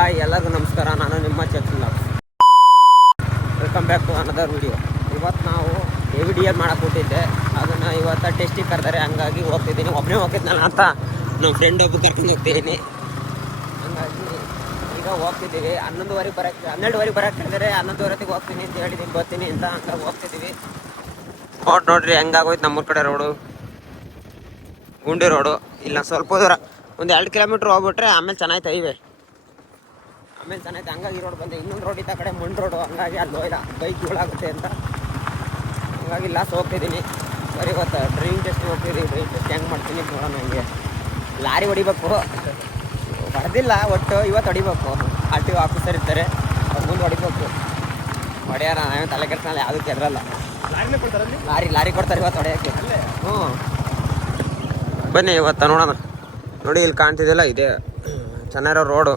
Hi ಎಲ್ಲರಿಗೂ ನಮಸ್ಕಾರ. ನಾನು ನಿಮ್ಮ Chetan. Welcome back to another video. ಇವತ್ತು ನಾವು AVDL ಮಾಡಕ್ಕೆ ಕೊಟ್ಟಿದ್ದೆ, ಅದನ್ನು ಇವತ್ತು ಟೆಸ್ಟಿಗೆ ಕರೆದಾರೆ, ಹಂಗಾಗಿ ಹೋಗ್ತಿದ್ದೀನಿ. ಒಬ್ಬನೇ ಹೋಗ್ತಿದ್ನಲ್ಲ ಅಂತ ನಮ್ಮ ಫ್ರೆಂಡ್ ಒಬ್ಬ ಕರ್ಕೊಂಡು ಹೋಗ್ತಿದ್ದೀನಿ. ಹಂಗಾಗಿ ಈಗ ಹೋಗ್ತಿದ್ದೀವಿ. 11:12 ಬರೋಕ್ಕೆ 12:12 ಬರೋಕ್ಕೆ ಹೇಳಿದರೆ 11:12 ಹೋಗ್ತೀನಿ ಅಂತ ಹೇಳಿದ್ದೀನಿ, ಬರ್ತೀನಿ ಅಂತ. ಹಂಗಾಗಿ ಹೋಗ್ತಿದ್ದೀವಿ. ನೋಡ್ರಿ ಹೆಂಗಾಗೋಯ್ತು ನಮ್ಮೂರ ಕಡೆ ರೋಡು, ಗುಂಡಿ ರೋಡು. ಇಲ್ಲ ಸ್ವಲ್ಪ ದೂರ ಒಂದು 2 ಕಿಲೋಮೀಟ್ರ್ ಹೋಗ್ಬಿಟ್ರೆ ಆಮೇಲೆ ಚೆನ್ನಾಯ್ತು ಹೈವೇ, ಆಮೇಲೆ ಚೆನ್ನಾಯ್ತು. ಹಂಗಾಗಿ ಈ ರೋಡ್ ಬಂದೆ. ಇನ್ನೊಂದು ರೋಡ್ ಇದ್ದ ಕಡೆ ಮಣ್ಣು ರೋಡು, ಹಂಗಾಗಿ ಅಲ್ಲಿ ಹೋಯ್ದ ಬೈಕ್ ಧೂಳಾಗುತ್ತೆ ಅಂತ, ಹಂಗಾಗಿ ಲಾಸ್ ಹೋಗ್ತಿದ್ದೀನಿ. ಸರಿ, ಇವತ್ತು ಡ್ರೈವಿಂಗ್ ಟೆಸ್ಟ್ ಹೋಗ್ತಿದ್ದೀವಿ. ಡ್ರೈವಿಂಗ್ ಟೆಸ್ಟ್ ಹೆಂಗೆ ಮಾಡ್ತೀನಿ ನೋಡೋಣ. ನನಗೆ ಲಾರಿ ಹೊಡಿಬೇಕು, ಹೊಡೆದಿಲ್ಲ ಒಟ್ಟು ಇವತ್ತು ಹೊಡಿಬೇಕು. RTO ಆಫೀಸರ್ ಇರ್ತಾರೆ, ಅವ್ರ ಮುಂದೆ ಹೊಡಿಬೇಕು. ಹೊಡೆಯೋಣ, ನಾವೇ ತಲೆ ಕೆಡ್ಸಲ್ಲ, ಯಾವುದಕ್ಕೆ ಎದ್ರಲ್ಲ. ಲಾರಿ ಕೊಡ್ತಾರೆ ಇವತ್ತು ಹೊಡೆಯೋಕ್ಕೆ. ಹ್ಞೂ ಬನ್ನಿ ಇವತ್ತು ನೋಡೋಣ. ನೋಡಿ ಇಲ್ಲಿ ಕಾಣ್ತಿದೆಯಲ್ಲ, ಇದೆ ಚೆನ್ನಾಗಿರೋ ರೋಡು.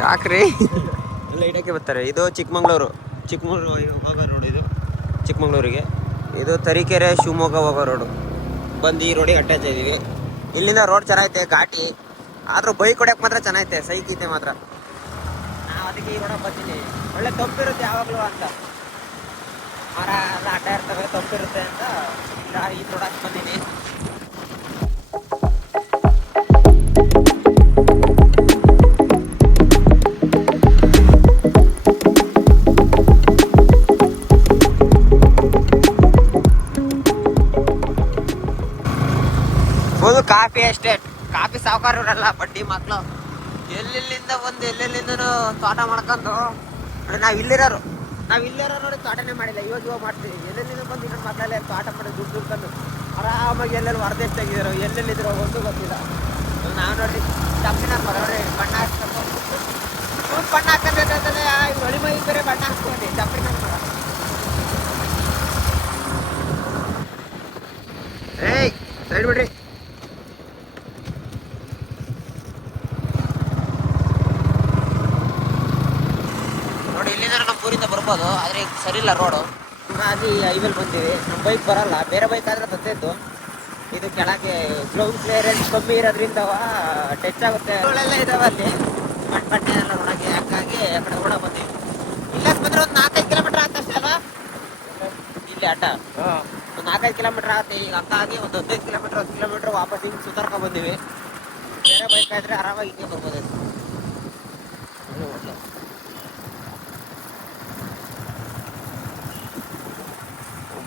ಯಾಕ್ರಿ ಎಲ್ಲ ಇಡಕ್ಕೆ ಬರ್ತಾರೆ. ಇದು ಚಿಕ್ಕಮಂಗ್ಳೂರು ಹೋಗೋ ರೋಡ್. ಇದು ಚಿಕ್ಕಮಂಗ್ಳೂರಿಗೆ. ಇದು ತರೀಕೆರೆ ಶಿವಮೊಗ್ಗ ಹೋಗೋ ರೋಡು. ಬಂದು ಈ ರೋಡಿಗೆ ಅಟ್ಯಾಚ್ ಇದ್ದೀವಿ. ಇಲ್ಲಿಂದ ರೋಡ್ ಚೆನ್ನಾಗೈತೆ, ಘಾಟಿ. ಆದರೂ ಬೈಕ್ ಹೊಡ್ಯಕ್ಕೆ ಮಾತ್ರ ಚೆನ್ನಾಗೈತೆ, ಸೈಕೈತೆ ಮಾತ್ರ. ನಾವು ಅದಕ್ಕೆ ಈ ರೋಡಕ್ಕೆ ಬರ್ತೀನಿ. ಒಳ್ಳೆ ತಪ್ಪಿರುತ್ತೆ ಯಾವಾಗಲೂ ಅಂತ, ಮರ ಎಲ್ಲ ಅಡ್ಡ ಇರ್ತವೆ, ತಪ್ಪಿರುತ್ತೆ ಅಂತ ಈ ರೋಡಕ್ಕೆ ಬಂದೀನಿ. ಫುಲ್ ಕಾಫಿ ಎಸ್ಟೇಟ್, ಕಾಫಿ ಸಾವುಕಾರಲ್ಲ, ಬಡ್ಡಿ ಮಕ್ಕಳು ಎಲ್ಲೆಲ್ಲಿಂದ ಬಂದು ಎಲ್ಲೆಲ್ಲಿಂದನೂ ತೋಟ ಮಾಡ್ಕೊಂಡು. ನಾವು ಇಲ್ಲಿರೋರು ನೋಡಿ ತೋಟನೇ ಮಾಡಿಲ್ಲ, ಇವಾಗ ಮಾಡ್ತೀವಿ. ಎಲ್ಲೆಲ್ಲಿಂದ ಬಂದು ಇನ್ನೊಂದು ಮಕ್ಕಳೆಲ್ಲ ತೋಟ ಮಾಡಿ ದುಡ್ಡು ದುಡ್ಕೊಂಡು ಆರಾಮಾಗಿ ಎಲ್ಲೆಲ್ಲಿ ಹೊರದೇಶ ತೆಗಿದ್ರು, ಎಲ್ಲೆಲ್ಲಿದ್ರು ಒಂದು ಗೊತ್ತಿಲ್ಲ. ನಾವು ನೋಡಿ ತಪ್ಪಿನ ಮರ ನೋಡಿ ಬಣ್ಣ ಹಾಕ್ಬೇಕು, ಬಣ್ಣ ಹಾಕಂದ್ರೆ ಹೊಳಿ ಮೈ ಬೇರೆ ಬಣ್ಣ ಹಾಕ್ಸ್ಕೊಂಡು ತಪ್ಪಿನ ಮರ. ಏಯ್ ಸೈಡ್ ಬಿಡ್ರಿ. ನೋಡಿ ಇಲ್ಲಿಂದ ನಮ್ಮ ಊರಿಂದ ಬರ್ಬೋದು, ಆದರೆ ಈಗ ಸರಿ ಇಲ್ಲ ರೋಡು. ಹಂಗಾಗಿ ಹೈವೇಲಿ ಬಂದೀವಿ. ನಮ್ಮ ಬೈಕ್ ಬರಲ್ಲ, ಬೇರೆ ಬೈಕ್ ಆದರೆ ಬರ್ತಿದ್ದು. ಇದು ಕೆಳಗೆ ಗ್ರೌಂಡ್ ಕ್ಲಿಯರೆನ್ಸ್ ಕಮ್ಮಿ ಇರೋದ್ರಿಂದ ಟಚ್ ಆಗುತ್ತೆ. ರೋಳೆಲ್ಲ ಇದಾವೆ ಅಲ್ಲಿ, ಬಟ್ಟೆ ಎಲ್ಲ ನೋಡೋಕ್ಕೆ. ಹಂಗಾಗಿ ಆ ಕಡೆ ಕೂಡ ಬಂದೀವಿ. ಇಲ್ಲಕ್ಕೆ ಬಂದರೆ ಒಂದು 4-5 ಕಿಲೋಮೀಟ್ರ್ ಆಗ್ತಷ್ಟೇ ಅಲ್ಲ ಇಲ್ಲಿ ಆಟ. ಒಂದು 4-5 ಕಿಲೋಮೀಟ್ರ್ ಆಗುತ್ತೆ. ಈಗ ಹಂಗಾಗಿ ಒಂದು 15 ಕಿಲೋಮೀಟ್ರ್ 10 ಕಿಲೋಮೀಟ್ರ್ ವಾಪಸ್ ಹಿಂಗೆ ಸುತ್ತಾರ್ಕೊಂಡು ಬಂದೀವಿ. ಬೇರೆ ಬೈಕ್ ಆದರೆ ಆರಾಮಾಗಿ ಹಿಂಗೆ ಬರ್ಬೋದು.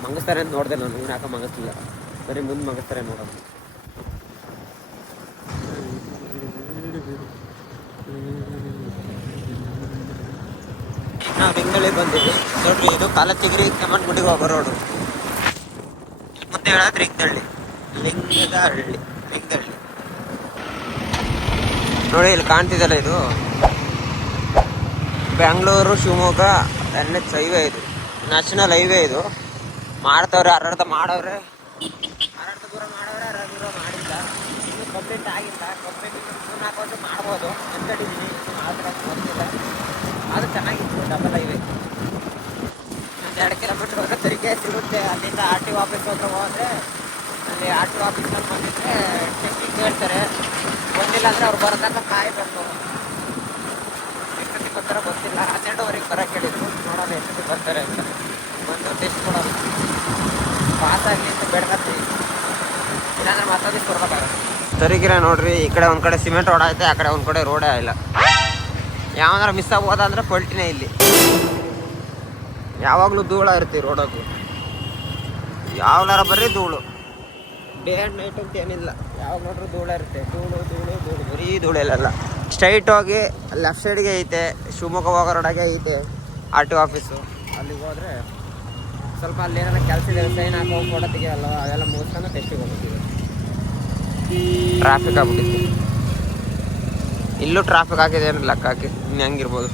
ಮಂಗಿಸ್ತಾರೆ ಅಂತ ನೋಡಿದೆ ನಾನು, ಇವ್ನು ಯಾಕೆ ಮಂಗಿಸ್ಲಿಲ್ಲ. ಬರೀ ಮುಂದೆ ಮಂಗಿಸ್ತಾರೆ ನೋಡೋದು. ನಾವು ಬೆಂಗಳೂರಿಗೆ ಬಂದಿದ್ವಿ. ನೋಡ್ರಿ, ಇದು ಕಾಲಚಿಗಿರಿ ಕೆಮ್ಮಣ್ಣಗುಂಡಿಗೆ ಹೋಗೋ ರೋಡು. ಮುಂದೆ ಹೇಳೋದು ಲಿಂಗದಹಳ್ಳಿ. ನೋಡಿ ಇಲ್ಲಿ ಕಾಣ್ತಿದ್ದಲ್ಲ, ಇದು ಬೆಂಗಳೂರು ಶಿವಮೊಗ್ಗ NH ಹೈವೇ. ಇದು ನ್ಯಾಷನಲ್ ಹೈವೇ. ಇದು ಮಾಡ್ತವ್ರೆ, ಅರ್ಧ ಮಾಡವ್ರೆ, ಅರ್ಧ ದೂರ ಮಾಡಿಲ್ಲ. ಇನ್ನೂ ಕಂಪ್ಲೀಟ್ ಆಗಿಲ್ಲ. ಕಂಪ್ಲೀಟ್ 3-4 ವರ್ಷ ಮಾಡ್ಬೋದು ಅಂದ್ಕೊಂಡಿದ್ದೀನಿ. ಆದ್ರೆ ಗೊತ್ತಿಲ್ಲ. ಅದು ಚೆನ್ನಾಗಿತ್ತು. Double highway. ಒಂದು 2 ಕಿಲೋಮೀಟ್ರ್ ಹೋದ್ರೆ ತೆರಿಗೆ ಸಿಗುತ್ತೆ. ಅಲ್ಲಿಂದ RTO ಆಫೀಸ್ ಹತ್ರ ಹೋದರೆ ಅಲ್ಲಿ RTO ಆಫೀಸಲ್ಲಿ ಬಂದಿದ್ರೆ ಟೆಸ್ಟಿಂಗ್ ಹೇಳ್ತಾರೆ. ಬಂದಿಲ್ಲ ಅಂದರೆ ಅವ್ರು ಬರೋತನಕ ಕಾಯಬೇಕು. ಎಷ್ಟೊತ್ತಿಗೆ ಬರ್ತಾರೋ ಗೊತ್ತಿಲ್ಲ. 12:00 ಬರೋಕ್ಕೆ ಹೇಳಿದ್ರು. ನೋಡೋಣ ಎಷ್ಟೊತ್ತಿಗೆ ಬರ್ತಾರೆ ಅಂತ. ಬಂದು ಟೆಸ್ಟ್ ಕೊಡೋದು, ಪಾಸ್ ಆಗಲಿ ಅಂತ ಬೇಡ್ಕೊತೀವಿ. ಇಲ್ಲಾಂದ್ರೆ ಮತ್ತೊಂದು ಕೊಡ್ಬೇಕಾಗುತ್ತೆ. ತರೀಕೆರೆ ನೋಡ್ರಿ, ಈ ಕಡೆ ಒಂದು ಕಡೆ ಸಿಮೆಂಟ್ ರೋಡ್ ಐತೆ, ಆ ಕಡೆ ಒಂದು ಕಡೆ ರೋಡೇ ಇಲ್ಲ. ಯಾವನಾರ ಮಿಸ್ ಆಗ್ಬೋದಂದ್ರೆ ಪಲ್ಟಿನೇ ಇಲ್ಲಿ. ಯಾವಾಗಲೂ ಧೂಳ ಇರ್ತೀವಿ ರೋಡಾಗು, ಯಾವಾಗಾರ ಬರೀ ಧೂಳು. ಡೇ ಆ್ಯಂಡ್ ನೈಟ್ ಅಂತ ಏನಿಲ್ಲ, ಯಾವಾಗ ನೋಡ್ರೂ ಧೂಳ ಇರುತ್ತೆ. ಧೂಳು ಬರೀ ಧೂಳೆಲ್ಲ. ಸ್ಟ್ರೈಟ್ ಹೋಗಿ ಲೆಫ್ಟ್ ಸೈಡ್ಗೆ ಐತೆ, ಶಿವಮೊಗ್ಗ ಹೋಗೋ ರೋಡಾಗೆ ಐತೆ RTO ಆಫೀಸು. ಅಲ್ಲಿಗೆ ಹೋದರೆ ಸ್ವಲ್ಪ ಅಲ್ಲಿ ಏನಾರ ಕೆಲಸ ಇದೆ, ಸೈನ್ ಹಾಕೋ ಫೋಟೋ ತೆಗಿಯಲ್ಲ, ಅವೆಲ್ಲ ಮುಗಿಸ್ಕೊಂಡು ಟೆಸ್ಟಿಗೆ ಹೋಗ್ತೀವಿ. ಟ್ರಾಫಿಕ್ ಆಗ್ಬಿಟ್ಟಿತ್ತು. ಇಲ್ಲೂ ಟ್ರಾಫಿಕ್ ಆಗಿದೆ, ಏನು ಲೆಕ್ಕ ಹಾಕಿ ಇನ್ನು ಹೆಂಗಿರ್ಬೋದು.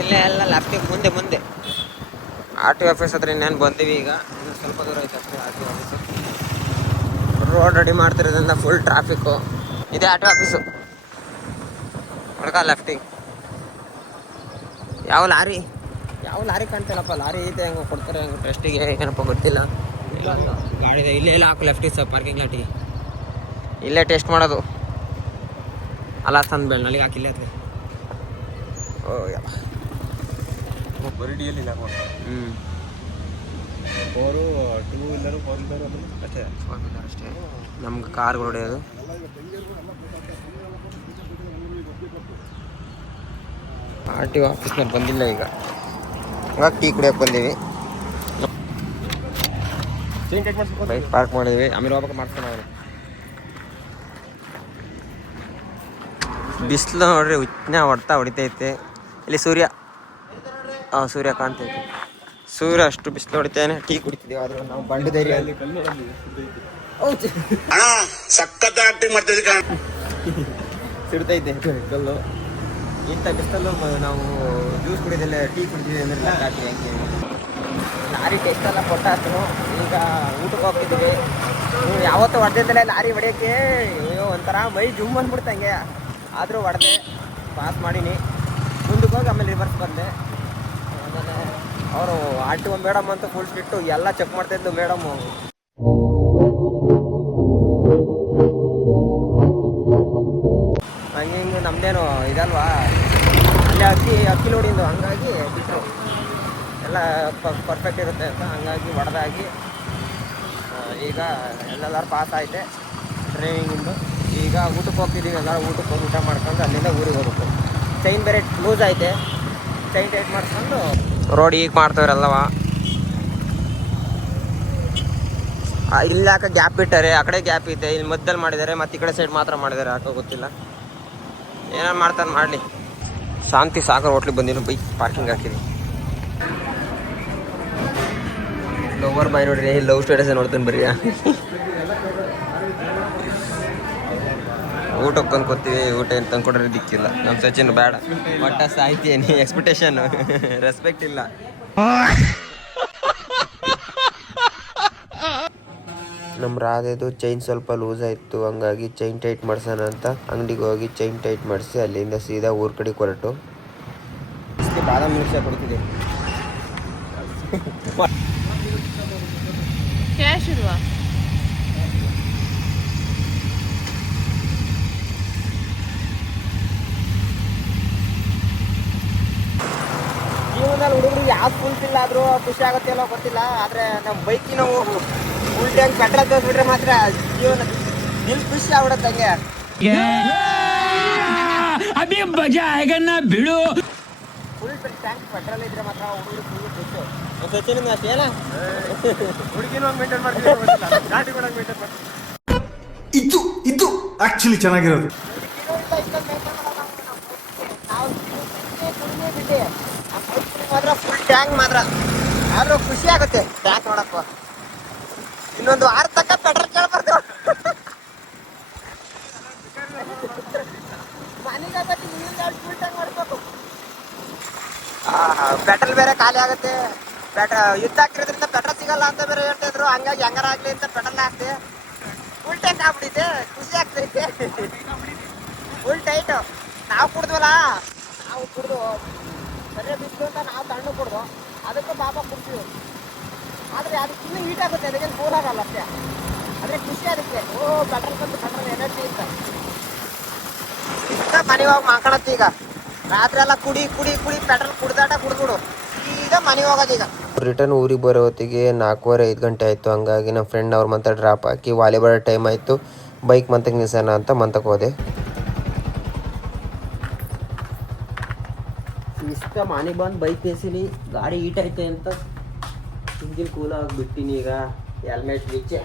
ಇಲ್ಲೇ ಎಲ್ಲ ಲೆಫ್ಟಿಗೆ ಮುಂದೆ RTO ಆಫೀಸ್ ಹತ್ರ ಇನ್ನೇನು ಬಂದೀವಿ. ಈಗ ಇನ್ನು ಸ್ವಲ್ಪ ದೂರ ಐತೆ ಅಷ್ಟೇ RTO ಆಫೀಸು. ರೋಡ್ ರೆಡಿ ಮಾಡ್ತಿರೋದ್ರಿಂದ ಫುಲ್ ಟ್ರಾಫಿಕ್ಕು. ಇದೇ RTO ಆಫೀಸು. ಹೊಡ್ಕ ಲೆಫ್ಟಿಗೆ. ಯಾವ ಲಾರಿ ಕಾಣ್ತಿಲ್ಲಪ್ಪ. ಲಾರಿ ಐತೆ, ಹೆಂಗೆ ಕೊಡ್ತಾರೆ ಹೆಂಗೆ ಟೆಸ್ಟಿಗೆ ಏನಪ್ಪ ಗೊತ್ತಿಲ್ಲ. ಗಾಡಿ ಇಲ್ಲೇ ಹಾಕು ಲೆಫ್ಟಿಗೆ, ಪಾರ್ಕಿಂಗ್ ಲಾಟಿಗೆ. ಇಲ್ಲೇ ಟೇಸ್ಟ್ ಮಾಡೋದು. ಅಲ್ಲ ತಂದು ಬೆಳ್ಳಿಗೆ ಹಾಕಿಲ್ಲ ಅದು. ಓ ಯಪ್ಪ ಬರೀ ಡಿಯಲ್ಲಿ ಇಲ್ಲ. ಹ್ಞೂ 4 2 ವೀಲರು 4 ವೀಲರು ಅದು ಅಷ್ಟೇ. 4 ವೀಲರ್ ಅಷ್ಟೇ ನಮ್ಗೆ ಕಾರ್ಗಳು ಹೊಡೆಯೋದು. ಆರ್ ಟಿ ಒ ಆಫೀಸ್ನಲ್ಲಿ ಬಂದಿಲ್ಲ ಈಗ, ಹಂಗಾಗಿ ಟೀ ಕುಡಿಯೋಕೆ ಬಂದೀವಿ. ಬೈಕ್ ಪಾರ್ಕ್ ಮಾಡಿದ್ವಿ, ಆಮೇಲೆ ಹೋಗ್ಬೇಕು ಮಾಡ್ಕೊಂಡು. ಬಿಸಿಲು ನೋಡ್ರಿ ಉಚ್ಚನ ಹೊಡಿತೈತೆ. ಇಲ್ಲಿ ಸೂರ್ಯ ಸೂರ್ಯ ಕಾಣ್ತೈತೆ. ಸೂರ್ಯ ಅಷ್ಟು ಬಿಸಿಲು ಹೊಡಿತೇನೆ. ಟೀ ಕುಡಿತಿದ್ದೀವಿ, ಆದ್ರೆ ನಾವು ಬಂಡು ಧೈರ್ಯ ಸಿಡ್ತೈತೆ ಕಲ್ಲು. ಇಂಥ ಬಿಸಿಲಲ್ಲೂ ನಾವು ಜ್ಯೂಸ್ ಕುಡಿದಿಲ್ಲ, ಟೀ ಕುಡಿದಿದ್ದೀವಿ ಅಂದ್ರೆ ಹಾಕಿ ಹೆಂಗೆ. ಲಾರಿ ಟೆಸ್ಟ್ ಎಲ್ಲ ಕೊಟ್ಟಾದ್ರು. ಈಗ ಊಟಕ್ಕೆ ಹೋಗ್ತಿದ್ದೀವಿ. ಯಾವತ್ತೂ ಹೊಡೆದಿದ್ದಲ್ಲ ಲಾರಿ ಹೊಡೆಯೋಕ್ಕೆ. ಒಂಥರ ಮೈ ಜುಮ್ ಅಂದ್ಬಿಡ್ತಂಗೆ. ಆದರೂ ಹೊಡೆದೆ, ಪಾಸ್ ಮಾಡೀನಿ. ಮುಂದಕ್ಕೆ ಹೋಗಿ ಆಮೇಲೆ ರಿವರ್ಸ್ ಬಂದೆ. ಆಮೇಲೆ ಅವರು ಆರ್ ಒಂದು ಮೇಡಮ್ ಅಂತ ಫುಲ್ ಸ್ಟ್ರಿಕ್ಟು, ಎಲ್ಲ ಚೆಕ್ ಮಾಡ್ತಾಯಿದ್ದು ಮೇಡಮು. ಹಂಗೆ ಹಿಂಗೆ ನಮ್ಮದೇನು ಇದಲ್ವಾ, ಅಲ್ಲೇ ಅಕ್ಕಿ ಲೋಡಿಂದು, ಹಂಗಾಗಿ ಬಿಟ್ಟರು ಎಲ್ಲ ಪರ್ಫೆಕ್ಟ್ ಇರುತ್ತೆ ಅಂತ. ಹಂಗಾಗಿ ಹೊಡೆದಾಗಿ ಈಗ ಎಲ್ಲರೂ ಪಾಸ್ ಆಯ್ತೆ ಡ್ರೈವಿಂಗಿಂದು. ಈಗ ಊಟಕ್ಕೆ ಹೋಗ್ತಿದ್ದೀವಿ. ಎಲ್ಲರೂ ಊಟಕ್ಕೆ ಹೋಗಿ ಊಟ ಮಾಡ್ಕೊಂಡು ಅಲ್ಲಿಂದ ಊರಿಗೆ ಹೋಗ್ಬೇಕು. ಚೈನ್ ಬೇರೆ ಲೂಸ್ ಐತೆ, ಚೈನ್ ಟೈಟ್ ಮಾಡ್ಕೊಂಡು ರೋಡ್ ಈಗ ಮಾಡ್ತವ್ರಲ್ಲವ. ಇಲ್ಲಿ ಯಾಕೆ ಗ್ಯಾಪ್ ಇಟ್ಟಾರೆ, ಆ ಕಡೆ ಗ್ಯಾಪ್ ಇದೆ, ಇಲ್ಲಿ ಮಧ್ಯದಲ್ಲಿ ಮಾಡಿದ್ದಾರೆ, ಮತ್ತು ಈ ಕಡೆ ಸೈಡ್ ಮಾತ್ರ ಮಾಡಿದ್ದಾರೆ. ಯಾಕೋ ಗೊತ್ತಿಲ್ಲ, ಏನೇನು ಮಾಡ್ತಾರೆ ಮಾಡಲಿ. ಶಾಂತಿ ಸಾಗರ್ ಹೋಟ್ಲಿಗೆ ಬಂದಿರೋ ಬೈಕ್ ಪಾರ್ಕಿಂಗ್ ಹಾಕಿದ್ವಿ. ಲವರ್ ಬಾಯ್ ನೋಡ್ರಿ, ಲವ್ ಸ್ಟೇಟಸ್ ನೋಡ್ತಾನೆ ಬರೀ. ಊಟಕ್ಕೆ ತಂದ್ಕೊತೀವಿ, ಊಟ ಏನು ತಂದ್ಕೊಡ್ರೆ ದಿಕ್ಕಿಲ್ಲ. ನಮ್ಮ ಸಚಿನ್ ಬೇಡ, ಒಟ್ಟ ಸಾಯ್ತೀನಿ. ಎಕ್ಸ್ಪೆಕ್ಟೇಷನ್ ರೆಸ್ಪೆಕ್ಟ್ ಇಲ್ಲ. ನಮ್ಮ ರಾಧೆದು ಚೈನ್ ಸ್ವಲ್ಪ ಲೂಸ್ ಆಯಿತು, ಹಂಗಾಗಿ ಚೈನ್ ಟೈಟ್ ಮಾಡ್ಸೋಣ ಅಂತ ಅಂಗಡಿಗೆ ಹೋಗಿ ಚೈನ್ ಟೈಟ್ ಮಾಡಿಸಿ ಅಲ್ಲಿಂದ ಸೀದಾ ಊರ ಕಡೆ ಹೊರಟು. ಬಾದಾಮಿ ಮಿಕ್ಸರ್ ಕೊಡ್ತಿದ್ದೆ. ಕ್ಯಾಶ್ ಇಲ್ವಾ? ಜೀವನದಲ್ಲಿ ಹುಡುಗರು ಯಾವ ಫುಲ್ ಇಲ್ಲ ಆದರೂ ಖುಷಿ ಆಗುತ್ತೆ ಅಲ್ಲೋ ಗೊತ್ತಿಲ್ಲ. ಆದರೆ ನಮ್ಮ ಬೈಕಿ ನಾವು ಫುಲ್ ಟ್ಯಾಂಕ್ ಪೆಟ್ರೋಲ್ ತೋರಿಸ್ಬಿಟ್ರೆ ಮಾತ್ರ ಜೀವನ ದಿಲ್ ಖುಷಿ ಆಗ್ಬಿಡುತ್ತೆ. ಹಂಗೆ ಅಭಿ ಮಜಾ ಆಯ್ಗನ್ನ ಬಿಡು. ಫುಲ್ ಟ್ಯಾಂಕ್ ಪೆಟ್ರೋಲ್ ಇದ್ರೆ ಮಾತ್ರ ಹುಡುಗರು ಫುಲ್ ಖುಷಿ. ಸಚಿನ್ ಅಷ್ಟೇ ಅಲ್ಲ, ಹುಡುಗಿನೂ ಹಂಗೆ ಮೇಂಟೈನ್ ಮಾಡ್ತೀವಿ, ಗಾಡಿ ಕೂಡ ಮೇಂಟೈನ್ ಮಾಡ್ತೀವಿ. ಇದು ಆಕ್ಚುಲಿ ಚೆನ್ನಾಗಿರೋದು. ಮಾತ್ರ ಫುಲ್ ಟ್ಯಾಂಕ್ ಮಾತ್ರ ಆದ್ರೂ ಖುಷಿ ಆಗುತ್ತೆ ಟ್ಯಾಂಕ್ ನೋಡಕ್ಕ. ಇನ್ನೊಂದು ವಾರ ತನಕ ಪೆಟ್ರೋಲ್ ಕೇಳ್ಬಾರ್ದು. ಪೆಟ್ರೋಲ್ ಬೇರೆ ಖಾಲಿ ಆಗುತ್ತೆ. ಯುದ್ಧ ಹಾಕಿರೋದ್ರಿಂದ ಪೆಟ್ರೋಲ್ ಸಿಗಲ್ಲ ಅಂತ ಬೇರೆ ಹೇಳ್ತಾ ಇದ್ರು. ಹಂಗಾಗಿ ಹೆಂಗಾರ ಆಗ್ಲಿ ಅಂತ ಪೆಟ್ರೋಲ್ ಹಾಕ್ತೆ. ಫುಲ್ ಟ್ಯಾಂಕ್ ಆಗ್ಬಿಟ್ಟಿದೆ, ಖುಷಿ ಆಗ್ತೈತೆ. Full tight. ನಾವು ಕುಡ್ದ್ವಲ್ಲ, ನಾವು ಕುಡ್ದು ಸರಿಯ ಬಿದ್ದು ಅಂತ ನಾವು ತಣ್ಣು ಕುಡ್ದು ಅದಕ್ಕೆ ಬಾಬಾ ಕುಡ್ತೀವಿ. ಆದರೆ ಅದಕ್ಕೆ ಇನ್ನೂ ಹೀಟ್ ಆಗುತ್ತೆ, ಅದಕ್ಕೆ ಕೂಲ್ ಆಗಲ್ಲ ಅಷ್ಟೇ. ಆದರೆ ಖುಷಿ ಅದಕ್ಕೆ. ಪೆಟ್ರೋಲ್ ಬಂದು ಪೆಟ್ರೋಲ್ ಎನರ್ಜಿ ಅಂತ ಈಗ ಮನೆಗೆ ಹೋಗಿ ಮಾಡ್ಕೊಳತ್ತೆ. ಈಗ ರಾತ್ರಿ ಎಲ್ಲ ಕುಡಿ ಕುಡಿ ಕುಡಿ ಪೆಟ್ರೋಲ್ ಕುಡ್ದಾಟ ಕುಡ್ದ್ಬಿಡು, ಈಗ ಮನೆಗೆ ಹೋಗೋದು. ಈಗ ರಿಟರ್ನ್ ಊರಿಗೆ ಬರೋ ಹೊತ್ತಿಗೆ 4:15 ಗಂಟೆ ಆಯಿತು. ಹಂಗಾಗಿ ನಮ್ಮ ಫ್ರೆಂಡ್ ಅವ್ರ ಮಂತ ಡ್ರಾಪ್ ಹಾಕಿ ವಾಲಿಬಾಲ್ ಟೈಮ್ ಆಯಿತು. ಬೈಕ್ ಮಂತಕ್ಕೆ ನಿಲ್ಸೋಣ ಅಂತ ಮಂತಕ್ಕೆ ಹೋದೆ. ಇಷ್ಟ ಮನೆಗೆ ಬಂದು ಬೈಕ್ ಬೇಸಿನಿ, ಗಾಡಿ ಹೀಟ್ ಐತೆ ಅಂತ ಇಂಜಿನ್ ಕೂಲಾಗಿ ಬಿಟ್ಟಿನಿ. ಈಗ ಹೆಲ್ಮೆಟ್ ಬಿಚ್ಚೆ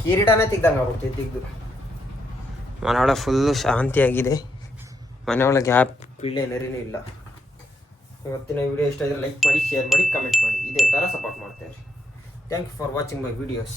ಕಿರೀಟನೇ ತೆಗ್ದಂಗೆ ಆಗ್ಬಿಡ್ತೀವಿ. ತೆಗೆದು ಮನೆಯೊಳಗೆ ಫುಲ್ಲು ಶಾಂತಿಯಾಗಿದೆ. ಮನೆಯೊಳಗೆ ಯಾವ ಪಿಳ್ಳೆ ನರಿನೂ ಇಲ್ಲ. ಇವತ್ತಿನ ವಿಡಿಯೋ ಇಷ್ಟ ಆದರೆ ಲೈಕ್ ಮಾಡಿ, ಶೇರ್ ಮಾಡಿ, ಕಮೆಂಟ್ ಮಾಡಿ. ಇದೇ ಥರ ಸಪೋರ್ಟ್ ಮಾಡ್ತೇವೆ. Thank you for watching my videos.